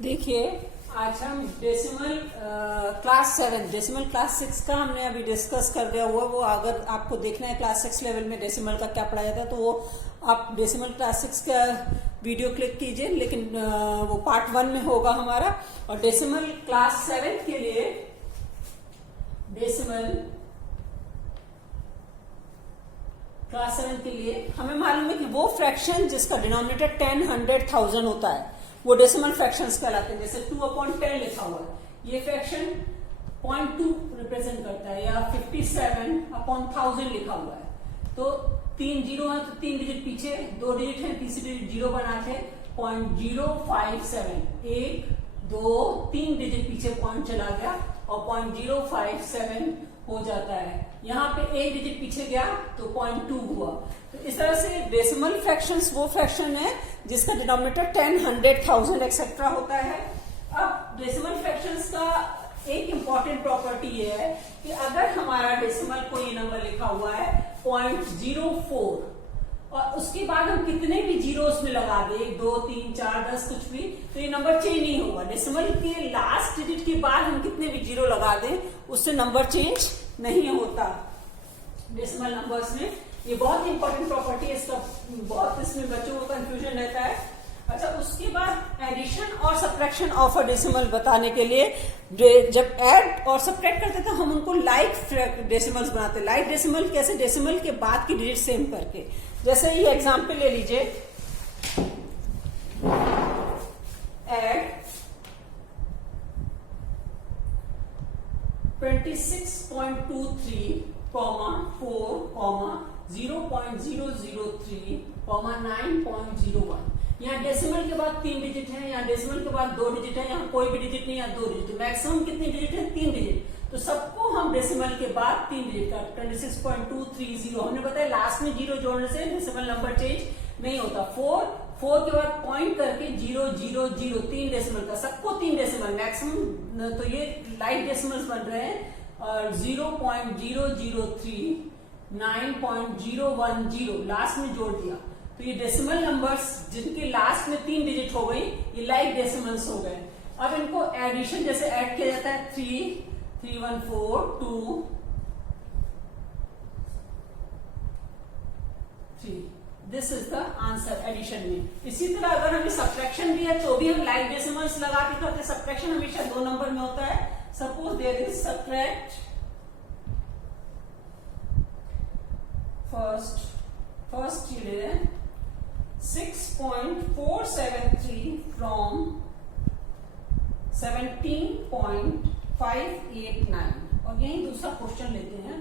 देखिए, आज हम डेसिमल क्लास 7 डेसिमल क्लास 6 का हमने अभी डिस्कस कर दिया हुआ। वो अगर आपको देखना है क्लास 6 लेवल में डेसिमल का क्या पढ़ाया जाता है तो वो आप डेसिमल क्लास 6 का वीडियो क्लिक कीजिए, लेकिन वो पार्ट 1 में होगा हमारा। और डेसिमल क्लास 7 के लिए डेसिमल क्लास 7 के लिए हमें मालूम है कि वो फ्रैक्शन जिसका डिनोमिनेटर 10, 100, 1000 होता है वो डेसिमल फ्रैक्शंस कहलाते हैं। जैसे 2/10 लिखा हुआ है, ये फ्रैक्शन 0.2 रिप्रेजेंट करता है, या 57/1000 लिखा हुआ है। तो 3 जीरो है तो 3 डिजिट पीछे, 2 डिजिट है, तीसरी डिजिट जीरो बना के 0.057, 1, 2, 3 डिजिट पीछे पॉइंट चला गया और 0.057 हो जाता है। यहाँ पे 1 डिजिट पीछे गया तो 0.2 हुआ। तो इस तरह से डेसिमल फ्रैक्शंस वो फ्रैक्शन है जिसका डिनोमिनेटर 10, 100, 1000 एक्सेट्रा होता है। अब डेसिमल फ्रैक्शंस का एक इंपॉर्टेंट प्रॉपर्टी ये है कि अगर हमारा डेसिमल को ये नंबर लिखा हुआ है 0.04 और उसके बाद हम कितने भी जीरो उसमें लगा दे, 1, 2, 3, 4, 10 कुछ भी, तो ये नंबर चेंज नहीं होगा। डेसिमल के लास्ट डिजिट के बाद हम कितने भी जीरो लगा दें उससे नंबर चेंज नहीं होता डेसिमल नंबर्स में। ये बहुत इंपॉर्टेंट प्रॉपर्टी है, इसका बहुत इसमें बच्चों को कंफ्यूजन रहता है। अच्छा, उसके बाद एडिशन और सब्ट्रैक्शन ऑफ अ डेसिमल बताने के लिए जब ऐड और सब्ट्रैक्ट करते थे हम उनको लाइक डेसिमल्स बनाते। लाइक डेसिमल कैसे? डेसिमल के बाद की डिजिट सेम करके। जैसे ये एग्जांपल ले लीजिए, ऐड 26.23, 4, 0.003, 9.01। यहाँ डेसिमल के बाद 3 डिजिट है, यहाँ डेसिमल के बाद 2 डिजिट है, यहाँ कोई भी डिजिट नहीं, यहाँ 2 डिजिट। मैक्सिमम कितनी डिजिट है? 3 डिजिट। तो सबको हम डेसिमल के बाद 3 डिजिट का 26.230 हमने बताया लास्ट में जीरो जोड़ने से डेसिमल नंबर चेंज नहीं होता। 4 के बाद पॉइंट करके 0, 0, 0, 3 डेसिमल का, सबको 3 डेसिमल मैक्सिमम। तो ये लाइट डेसिमल्स बन रहे हैं। और 0.003, 9.010 लास्ट में जोड़ दिया तो ये डेसिमल नंबर्स जिनके लास्ट में 3 डिजिट हो गई ये लाइट डेसिमल्स हो गए। अब इनको एडिशन जैसे ऐड किया जाता है 3, 314, 2, 3। This is the answer addition में। इसी तरह अगर हमें सब्ट्रैक्शन भी है तो भी हम लाइक डेसिमल्स लगा के करते हैं। सब्ट्रैक्शन हमेशा 2 नंबर में होता है। Suppose there is subtract first ये 6.473 फ्रॉम 17.589। और यही दूसरा क्वेश्चन लेते हैं,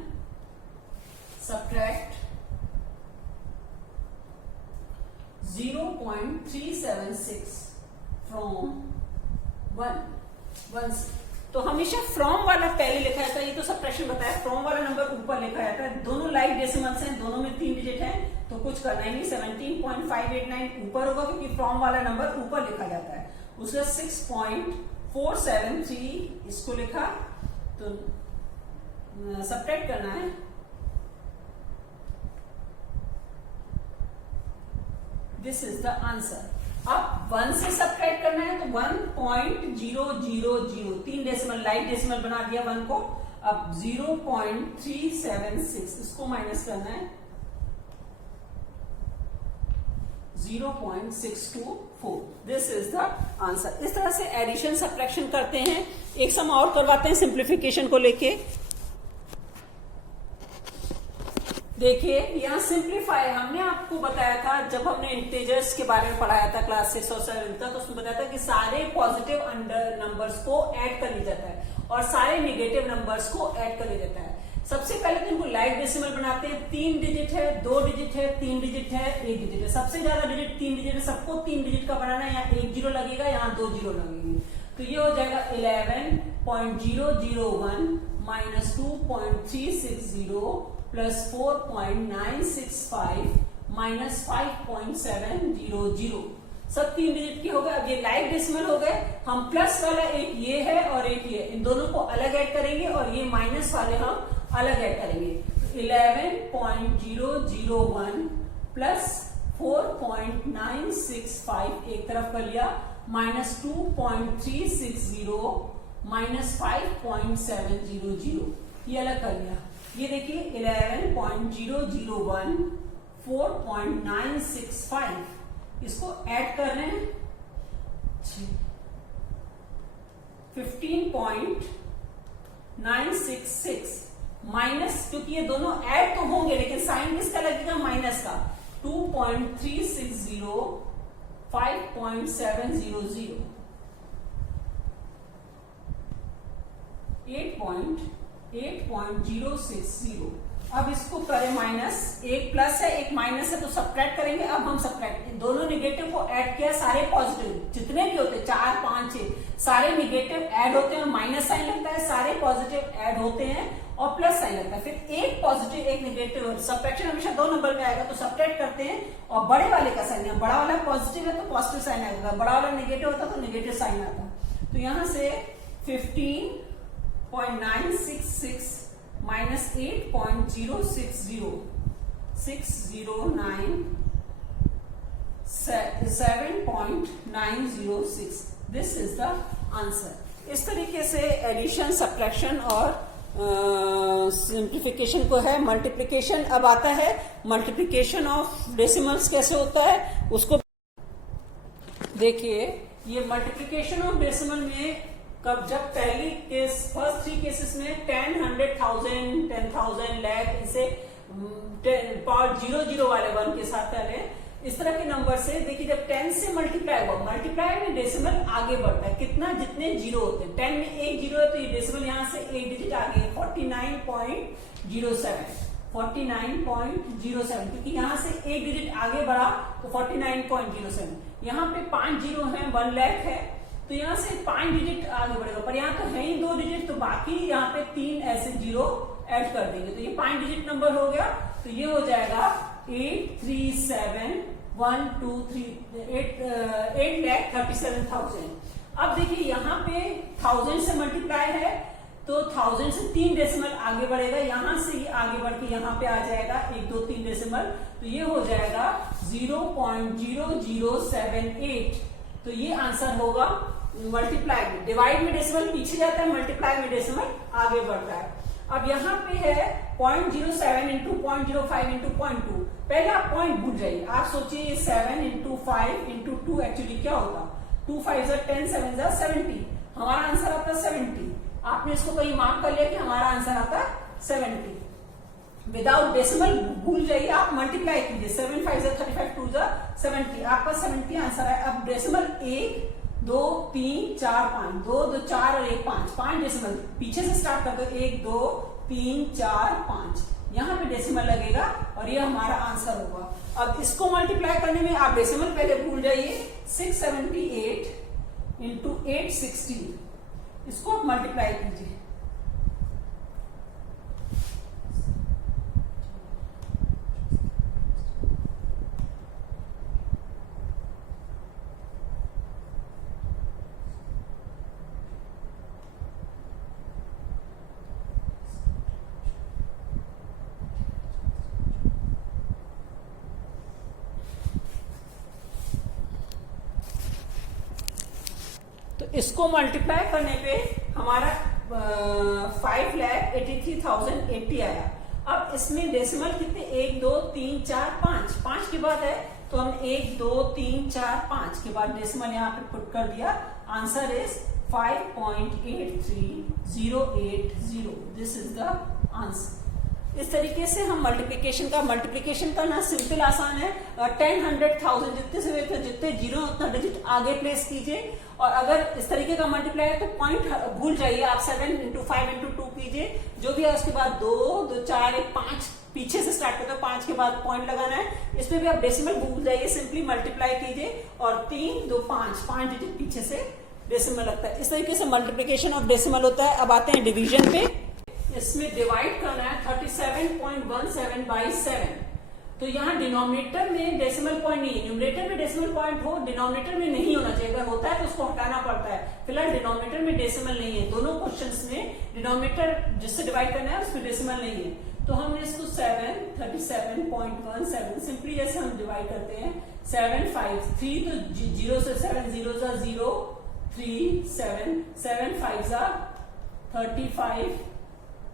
सब्ट्रैक्ट 0.376 फ्रॉम 1। तो हमेशा फ्रॉम वाला पहले लिखा जाता है। ये तो सब्ट्रैक्शन बताया, फ्रॉम वाला नंबर ऊपर लिखा जाता है। दोनों लाइक डेसिमल्स हैं, दोनों में 3 डिजिट है तो कुछ करना ही नहीं। 17.589 ऊपर होगा क्योंकि फ्रॉम वाला नंबर ऊपर लिखा जाता है। उसका 6.473 इसको लिखा तो सब्ट्रैक्ट करना है। This is the answer. अब 1 से सब्ट्रैक्ट करना है तो 1.000, 3 डेसिमल लाइट डेसिमल बना दिया 1 को। अब 0.376 इसको माइनस करना है 0.624। This is the answer. इस तरह से एडिशन सब्ट्रैक्शन करते हैं। एक सम और करवाते हैं सिंप्लीफिकेशन को लेके। देखिए, यहाँ सिंप्लीफाई हमने आपको बताया था जब हमने इंटीजर्स के बारे में पढ़ाया था क्लास 6 और 7 तक, तो उसमें बताया था कि सारे पॉजिटिव अंडर नंबर्स को ऐड कर लिया जाता है और सारे नेगेटिव नंबर्स को ऐड कर लिया जाता है। सबसे पहले तो इनको लाइक डेसिमल बनाते हैं। 3 डिजिट है, 2 डिजिट है, 3 डिजिट है, 1 डिजिट है। सबसे ज्यादा डिजिट 3 डिजिट है, सबको 3 डिजिट का बनाना है। यहाँ 1 जीरो लगेगा, यहाँ 2 जीरो लगेंगे। तो ये हो जाएगा 11.001 माइनस 2.360 प्लस 4.965 माइनस 5.700। सब 3 डिजिट के हो गए। अब ये लाइक डेसिमल हो गए। हम प्लस वाला एक ये है और एक ये, इन दोनों को अलग ऐड करेंगे और ये माइनस वाले हम अलग ऐड करेंगे। 11.001 प्लस 4.965 एक तरफ कर लिया, माइनस 2.360 माइनस 5.700 ये अलग कर लिया। ये देखिए 11.001 4.965 इसको ऐड कर रहे हैं 15.966 माइनस, क्योंकि ये दोनों ऐड तो होंगे लेकिन साइन किसका लगेगा, माइनस का। 2.360 5.700 8.060। अब इसको करें माइनस, एक प्लस है एक माइनस है तो सब्ट्रैक्ट करेंगे। अब हम सब्ट्रैक्ट दोनों निगेटिव को ऐड किया, सारे पॉजिटिव जितने भी होते 4 5 6 सारे निगेटिव ऐड होते हैं, माइनस साइन लगता है, सारे पॉजिटिव ऐड होते हैं और प्लस साइन लगता है। फिर एक पॉजिटिव एक निगेटिव, सब्ट्रैक्शन हमेशा 2 नंबर में आएगा तो सब्ट्रैक्ट करते हैं और बड़े वाले का साइन, बड़ा वाला पॉजिटिव है तो पॉजिटिव साइन आएगा, बड़ा वाला निगेटिव होता तो निगेटिव साइन आता। तो यहां से 15.966 minus 8.060 609 7.906 this is the answer. इस तरीके से एडिशन सब्ट्रैक्शन और सिंप्लीफिकेशन को है। मल्टीप्लिकेशन अब आता है, मल्टीप्लिकेशन ऑफ डेसिमल्स कैसे होता है उसको देखिए। ये मल्टीप्लिकेशन ऑफ डेसिमल में कब, जब पहली केस फर्स्ट 3 केसेस में 10 100,000 10,000 लाख इसे पावर 0 वाले 1 के साथ पहले इस तरह के नंबर से देखिए, जब 10 से मल्टीप्लाई हुआ, मल्टीप्लाई में डेसिमल आगे बढ़ता है कितना, जितने जीरो होते हैं। 10 में एक जीरो है तो ये डेसिमल यहां से एक डिजिट आगे 49.07 49.07, क्योंकि यहां से एक डिजिट आगे बढ़ा तो 49.07। यहाँ पे 5 जीरो है, 1 लाख है तो यहाँ से 5 डिजिट आगे बढ़ेगा, पर यहाँ तो है ही 2 डिजिट तो बाकी यहाँ पे 3 ऐसे जीरो ऐड कर देंगे तो ये 5 डिजिट नंबर हो गया। तो ये हो जाएगा 8,37,123,8,37,000। अब देखिए यहाँ पे 1000 से मल्टीप्लाई है तो 1000 से 3 डेसिमल आगे बढ़ेगा, यहां से ही आगे बढ़ के यहाँ पे आ जाएगा 1 2 3 डेसिमल, तो ये हो जाएगा 0.0078। तो ये आंसर होगा मल्टीप्लाई में। डिवाइड में डेसिमल पीछे जाता है, मल्टीप्लाई में डेसिमल आगे बढ़ता है। अब यहाँ पे है 0.07 इंटू 0.05 इंटू 0.2। पहले आप पॉइंट भूल जाइए, आप सोचिए 7 इंटू 5 इंटू 2 एक्चुअली क्या होगा, 2 5 10 7 70, हमारा आंसर आता 70। आपने इसको कहीं मार्क कर लिया कि हमारा आंसर आता 70। विदाउट डेसिमल भूल जाइए, आप मल्टीप्लाई कीजिए, 7 5 35 2 70, आपका 70 आंसर है। अब डेसिमल 1 2 3 4 5 2 2 4 और 1 5 डेसिमल पीछे से स्टार्ट कर दो, 1 2 3 4 5 यहाँ पे डेसिमल लगेगा और ये हमारा आंसर होगा। अब इसको मल्टीप्लाई करने में आप डेसिमल पहले भूल जाइए, 678 इंटू 816 इसको आप मल्टीप्लाई कीजिए। इसको मल्टीप्लाई करने पे हमारा 5,83,080 आया। अब इसमें डेसिमल कितने, 1 2 3 4 5 के बाद है तो हम 1 2 3 4 5 के बाद डेसिमल यहाँ पे पुट कर दिया, answer is 5.83080। This is the answer. इस तरीके से हम मल्टीप्लिकेशन करना सिंपल आसान है। 10 100,000 जितने से जितने जीरो उतना डिजिट आगे प्लेस कीजिए, और अगर इस तरीके का मल्टीप्लाई है तो पॉइंट भूल जाइए, आप 7 इंटू 5 इंटू 2 कीजिए, जो भी है उसके बाद 2 2 4 1 5 पीछे से स्टार्ट करते हो, 5 के बाद पॉइंट लगाना है। इसमें भी आप डेसिमल भूल जाइए, सिंपली मल्टीप्लाई कीजिए और 3 2 5 डिजिट पीछे से डेसिमल लगता है। इस तरीके से मल्टीप्लिकेशन ऑफ डेसिमल होता है। अब आते हैं डिवीजन पे। इसमें डिवाइड करना है 37.17 बाई 7। तो यहाँ डिनोमिनेटर में डेसिमल पॉइंट नहीं है, न्यूमरेटर में डेसिमल पॉइंट हो, डिनोमिनेटर में नहीं होना चाहिए, अगर होता है तो उसको हटाना पड़ता है। फिलहाल डिनोमिनेटर में डेसिमल नहीं है, दोनों क्वेश्चंस में डिनोमिनेटर जिससे डिवाइड करना है उसमें डेसिमल नहीं है। तो हमने इसको 37.17 सिंपली जैसे हम डिवाइड करते हैं 7 5 3 तो 0 से 7 0 जा 0 3 7 7 5 जा 35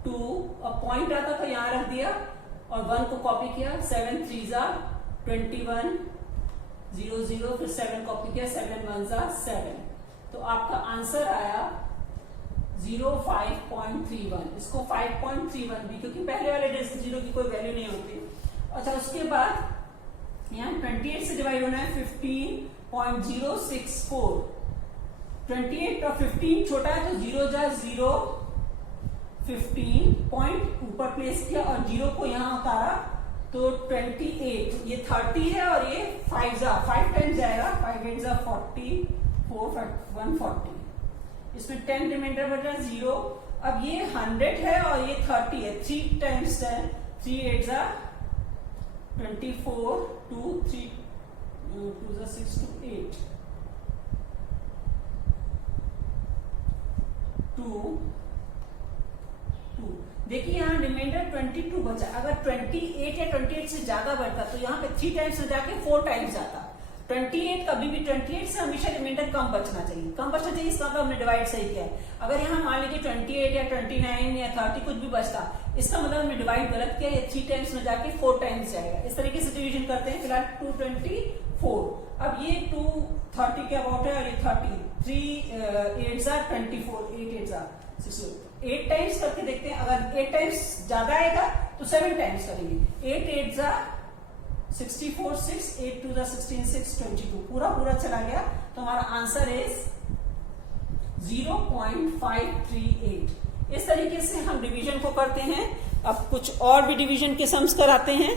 2 और पॉइंट आता तो यहां रख दिया और 1 को कॉपी किया 7 3 जा 21 0 0 फिर 7 कॉपी किया 7 1 जा 7 तो आपका आंसर आया 05.31 इसको 5.31 भी क्योंकि पहले वाले डेसिमल जीरो की कोई वैल्यू नहीं होती। अच्छा उसके बाद यहाँ 28 से डिवाइड होना है 15.064 28 और 15 छोटा है तो 0 जा 0 15 पॉइंट ऊपर प्लेस किया और 0 को यहाँ उतारा तो 28 ये 30 है और ये 5 टाइम्स जाएगा 5 8 जा 40 4 140 इसमें 10 रिमाइंडर बचा 0 अब ये 100 है और ये 30 है 3 टाइम्स 10 3 8 जा 24 2 3 2 जा 6 to 8 2 देखिए यहाँ रिमाइंडर 22 बचा अगर 28 या 28 से ज्यादा बढ़ता तो यहाँ पे 3 टाइम्स से जाके 4 टाइम्स जाता 28 कभी भी 28 से हमेशा रिमाइंडर कम बचना चाहिए इसका मतलब हमने डिवाइड सही किया है। अगर यहाँ मान लीजिए 28 या 29 या 30 कुछ भी बचता इसका मतलब हमने डिवाइड गलत किया ये 3 टाइम्स में जाके 4 टाइम्स जाएगा इस तरीके से डिवीजन करते हैं। फिलहाल 224 अब ये 230 के अबाउट है और ये 30 3 8 जा 24 8 8 जा 8 टाइम्स करके देखते हैं अगर 8 टाइम्स ज्यादा आएगा तो 7 टाइम्स करेंगे 8 8 जा 64 6 8 2 जा 16 6 22 पूरा चला गया तो हमारा आंसर इज 0.538 इस तरीके से हम डिवीजन को करते हैं। अब कुछ और भी डिवीजन के सम्स कराते हैं।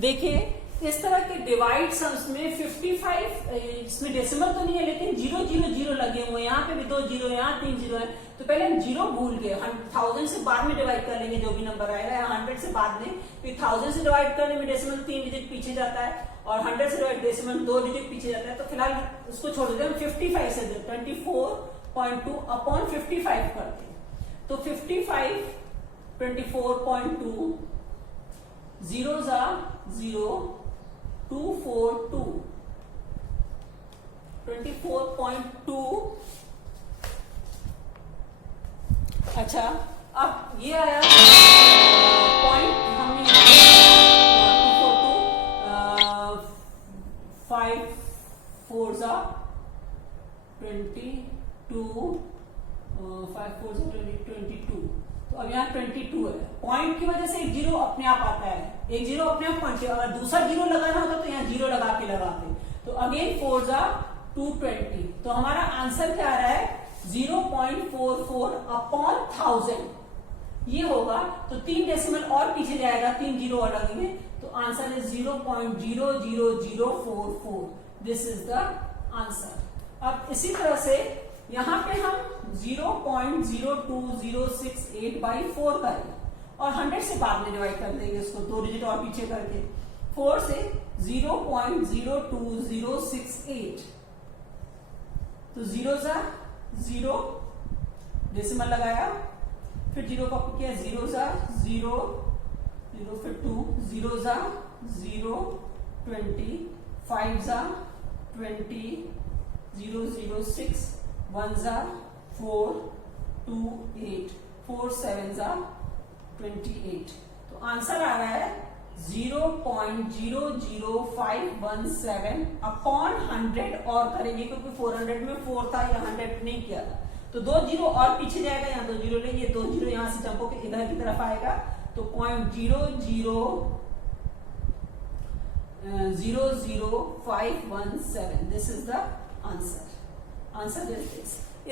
देखिए इस तरह के डिवाइड सम्स में 55 इसमें डेसिमल तो नहीं है लेकिन 0 0 0 लगे हुए यहाँ पे भी 2 जीरो यहाँ 3 जीरो है तो पहले हम जीरो भूल गए 1000 से बाद में डिवाइड कर लेंगे जो भी नंबर आएगा 100 से बाद में 1000 से डिवाइड करने में डेसिमल 3 डिजिट पीछे जाता है और 100 से डिवाइड डेसिमल 2 डिजिट पीछे जाता है तो फिलहाल उसको छोड़ देते हैं हम 55 से 24.2 अपॉन 55 करते हैं तो 55 24.2 0 जा 0 242 24.2 अच्छा अब ये आया पॉइंट हमने 242 5 4 जा 22 5 4 जा 22 तो अब यहाँ 22 है पॉइंट की वजह से एक जीरो अपने आप आता है एक जीरो अपने आप पॉइंट अगर दूसरा जीरो लगाना होता तो यहाँ जीरो लगा के लगाते तो अगेन 4 जा 220 तो हमारा आंसर क्या आ रहा है 0.44 अपॉन 1000 ये होगा तो 3 डेसिमल और पीछे जाएगा 3 जीरो और लगेंगे तो answer is 0.00044 this is the answer. अब इसी तरह से यहाँ पे हम 0.02068 बाई 4 करेंगे और 100 से बाद में डिवाइड कर देंगे इसको 2 डिजिट और पीछे करके 4 से 0.02068 तो 0 जा 0 डेसिमल लगाया फिर 0 कॉपी किया 0 जा 0 0 फिर 2 0 जा 0 20 5 जा 20 0 0 6 1 जा 4 2 8 4 7 जा 28 तो आंसर आ रहा है 0.00517 अपॉन 100 और करेंगे क्योंकि 400 में 4 था या 100 नहीं किया था तो 2 जीरो और पीछे जाएगा यहाँ 2 जीरो लेंगे 2 जीरो यहाँ से जंप होकर इधर की तरफ आएगा तो 0.00517 दिस इज द आंसर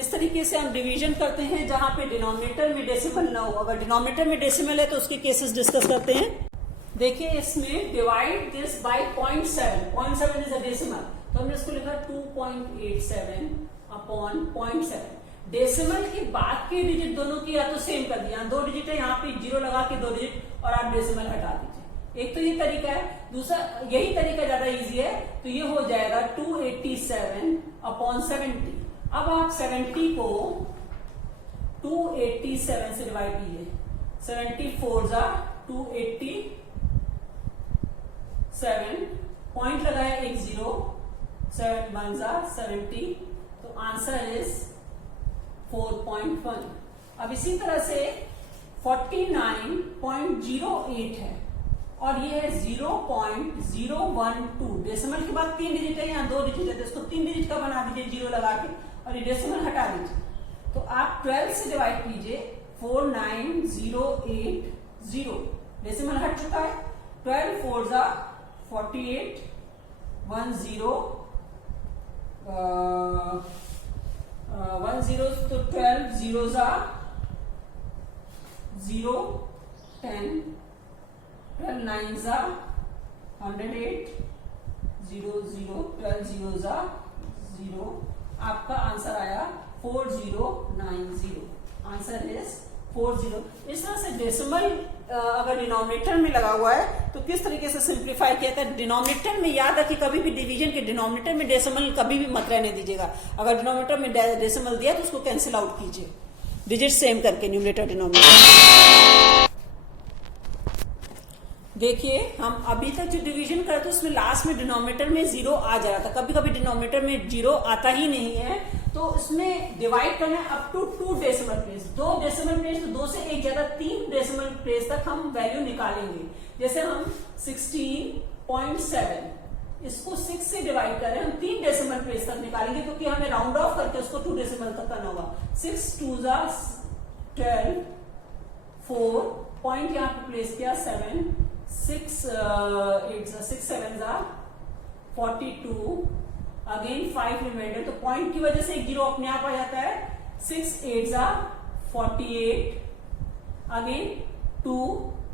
इस तरीके से हम डिवीजन करते हैं जहां पे डिनोमिनेटर में डेसिमल ना हो अगर डिनोमिनेटर में डेसिमल है तो उसके केसेस डिस्कस करते हैं। देखिए इसमें divide this by 0.7 is a decimal तो हमने इसको लिखा 2.87 अपॉन 0.7 डेसिमल के बाद के डिजिट दोनों की या तो सेम कर दिया 2 डिजिट है यहाँ पे 0 लगा के 2 डिजिट और आप डेसिमल हटा दीजिए एक तो ये तरीका है दूसरा यही तरीका ज्यादा इजी है तो ये हो जाएगा 287 अपॉन 70 अब आप 70 को 287 से डिवाइड कीजिए। 74 जा 287, पॉइंट लगाया एक 0, 7 1 जा 70, तो आंसर इज 4.1। अब इसी तरह से 49.08 है और ये है 0.012। डेसिमल के बाद 3 डिजिट है, यहाँ 2 डिजिट है, तो इसको 3 डिजिट का बना दीजिए 0 लगा के और ये डेसिमल हटा दीजिए। तो आप 12 से डिवाइड कीजिए। 49080, डेसिमल हट चुका है। 12 4 जा 48, 10 तो 12 0 जा 0, 10, 12 9 जा 108, 0 0, 12 0 जा 0। आपका आंसर आया 4090। Answer is 40। इस तरह से डेसिमल अगर डिनोमिनेटर में लगा हुआ है तो किस तरीके से सिंप्लीफाई किया था। डिनोमिनेटर में याद रखिए, कभी भी डिवीजन के डिनोमिनेटर में डेसिमल कभी भी मत रहने दीजिएगा। अगर डिनोमिनेटर में डेसिमल दिया तो उसको कैंसिल आउट कीजिए, डिजिट सेम करके न्यूमरेटर डिनोमिनेटर। देखिए हम अभी तक जो डिवीजन करते उसमें लास्ट में डिनोमिनेटर में 0 आ जा रहा था। कभी कभी डिनोमिनेटर में 0 आता ही नहीं है, तो इसमें डिवाइड करना है up to 2 decimal place. 2 decimal place, तो 2 से एक ज्यादा 3 डेसिमल प्लेस तक हम वैल्यू निकालेंगे। जैसे हम 16.7, इसको 6 से डिवाइड करें, हम 3 डेसिमल प्लेस तक निकालेंगे क्योंकि हमें राउंड ऑफ करके उसको 2 डेसिमल तक करना होगा। 6 2 जा 12, 4 पॉइंट यहाँ पे प्लेस किया 7, 6 8 जा 6 7 जा 42, अगेन 5 रिमाइंडर, तो पॉइंट की वजह से एक 0 अपने आप आ जाता है। 6 8 जा 48, अगेन 2,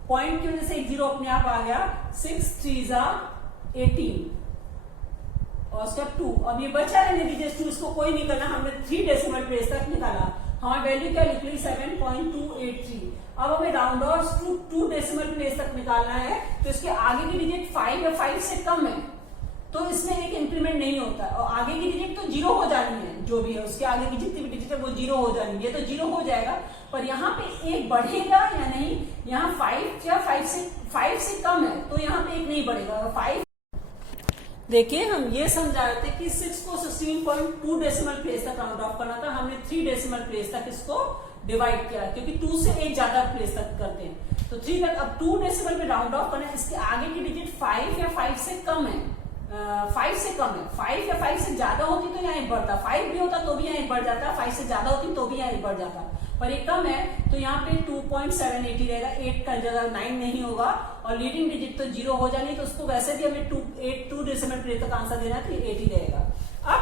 पॉइंट की वजह से एक 0 अपने आप आ गया। 6 3 जा 18 और उसका 2। अब ये बचा रहने दीजिए 2, इसको कोई नहीं करना, हमने 3 डेसिमल प्लेस तक निकाला। हमारी वैल्यू क्या निकली 7.283। अब हमें round off to 2 decimal place तक निकालना है, तो इसके आगे की डिजिट 5 या 5 से कम है तो इसमें एक इंक्रीमेंट नहीं होता, और आगे की डिजिट तो 0 हो जानी है, जो भी है उसके आगे की जितनी भी डिजिट है वो 0 हो जानी है। तो 0 हो जाएगा, पर यहाँ पे एक बढ़ेगा या नहीं। यहाँ 5 या 5 से कम है तो यहाँ पे एक नहीं बढ़ेगा। 5 देखिए हम ये समझा रहे थे कि 6 को 16.2 डेसिमल प्लेस तक राउंड ऑफ करना था, हमने 3 डेसिमल प्लेस तक इसको डिवाइड किया क्योंकि 2 से एक ज्यादा प्लेस तक करते हैं, तो 3 तक। अब 2 डेसिमल पे राउंड ऑफ करना है, इसके आगे की डिजिट 5 या 5 से कम है। 5 से कम है, 5 या 5 से ज्यादा होती तो यहाँ एक बढ़ता, 5 भी होता तो भी यहाँ एक बढ़ जाता, 5 से ज्यादा होती तो भी यहाँ एक बढ़ जाता, पर ये कम है तो यहाँ पे 2.780 रहेगा। 8 का जगह 9 नहीं होगा, और लीडिंग डिजिट तो 0 हो जानी, तो उसको वैसे भी हमें 2 डेसिमल प्लेस तक आंसर देना है, तो 80 रहेगा। अब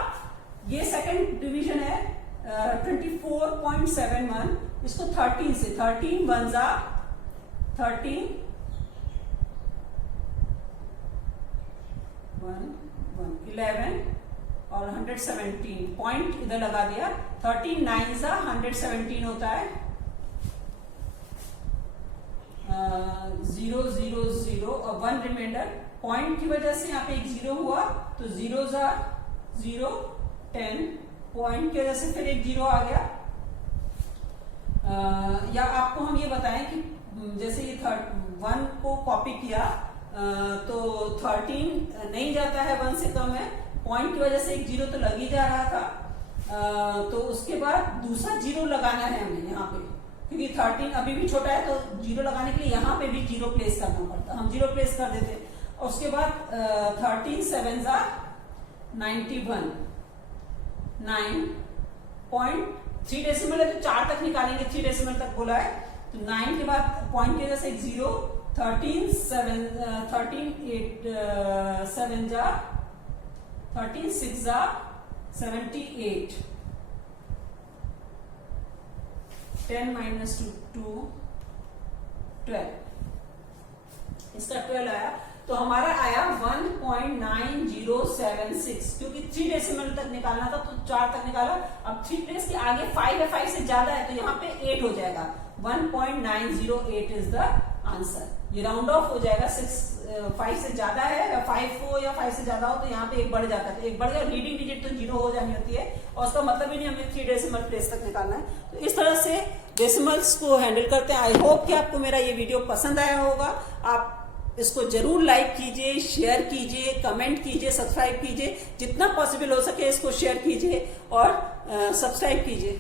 ये सेकंड डिवीजन है 24.71, इसको 13 से 13 1 जा 13 1 1 11 और 117, पॉइंट इधर लगा दिया। 13 9 जा 117 होता है। 0 0 0 और 1 रिमाइंडर, पॉइंट की वजह से यहाँ पे एक 0 हुआ तो 0 जा 0 10, पॉइंट की वजह से फिर एक 0 आ गया। या आपको हम ये बताएं कि जैसे ये 1 को कॉपी किया तो 13 नहीं जाता है, 1 से कम है, पॉइंट की वजह से एक 0 तो लग ही जा रहा था। तो उसके बाद दूसरा 0 लगाना है हमें यहाँ पे, क्योंकि 13 अभी भी छोटा है तो 0 लगाने के लिए यहाँ पे भी 0 प्लेस करना पड़ता, हम 0 प्लेस कर देते। और उसके बाद 13 7 जा 91, 9 पॉइंट 3 डेसिमल है तो 4 तक निकालेंगे, 3 डेसिमल तक बोला है, तो 9 के बाद पॉइंट की वजह से एक 0। 13 7 जा 13 6 जा 78, 10 minus 2 12, इसका 12 आया, तो हमारा आया 1.9076, क्योंकि 3 डेसिमल तक निकालना था तो 4 तक निकाला। अब 3 प्लेस के आगे 5 या 5 से ज्यादा है तो यहाँ पे 8 हो जाएगा। 1.908 इज द आंसर। ये राउंड ऑफ हो जाएगा, 5 से ज्यादा है, या 5 हो या 5 से ज्यादा हो तो यहाँ पे एक बढ़ जाता है, तो एक बढ़ गया, लीडिंग डिजिट तो 0 हो जानी होती है और उसका मतलब ही नहीं हमें 3 डेसिमल प्लेस तक निकालना है। तो इस तरह से डेसिमल्स को हैंडल करते हैं। आई होप कि आपको मेरा ये वीडियो पसंद आया होगा। आप इसको जरूर लाइक कीजिए, शेयर कीजिए, कमेंट कीजिए, सब्सक्राइब कीजिए, जितना पॉसिबल हो सके इसको शेयर कीजिए और सब्सक्राइब कीजिए।